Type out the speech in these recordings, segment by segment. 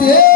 Deus.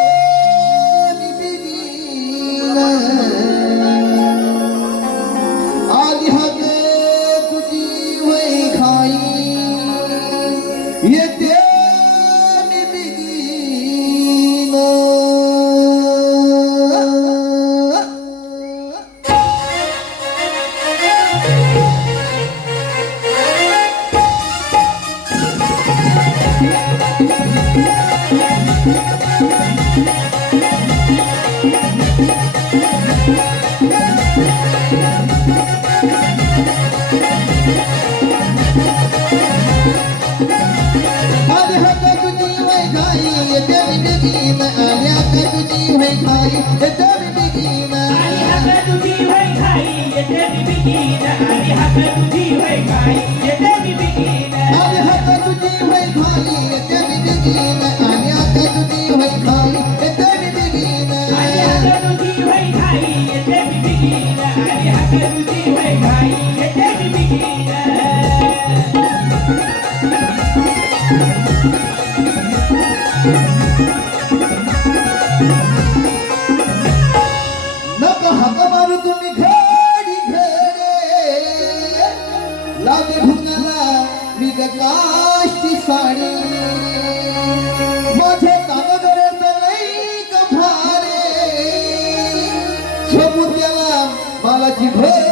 Begin, I have to be right, I have to be begin. काष्टी साड़ी माझे कागदरे तलई कभारे समुद्याला मला जिभे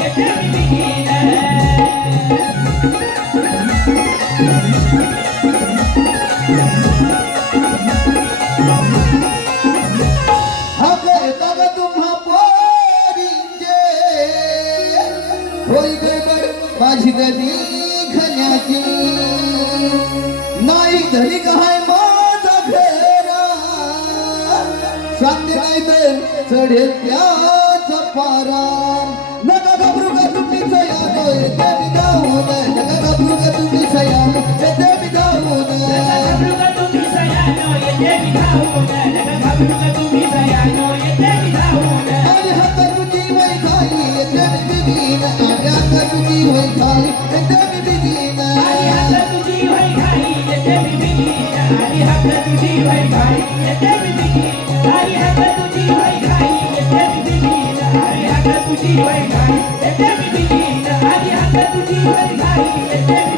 होई गडबड माझी गती खण्याची नाही घरी काय माझा फेरा सांगते नाही तर चढेल त्याचा पारा. नका घाबरू का तुम्ही सयानो येते मी धावून नका घाबरू का तुम्ही सयानो येते मी धावून नका घाबरू का तुम्ही सयानो येते मी धावून नका घाबरू का तुम्ही તૂટી હોય ગાડી એટલે બીજી આવી હાથ તૂટી હોય ગાડી એટલે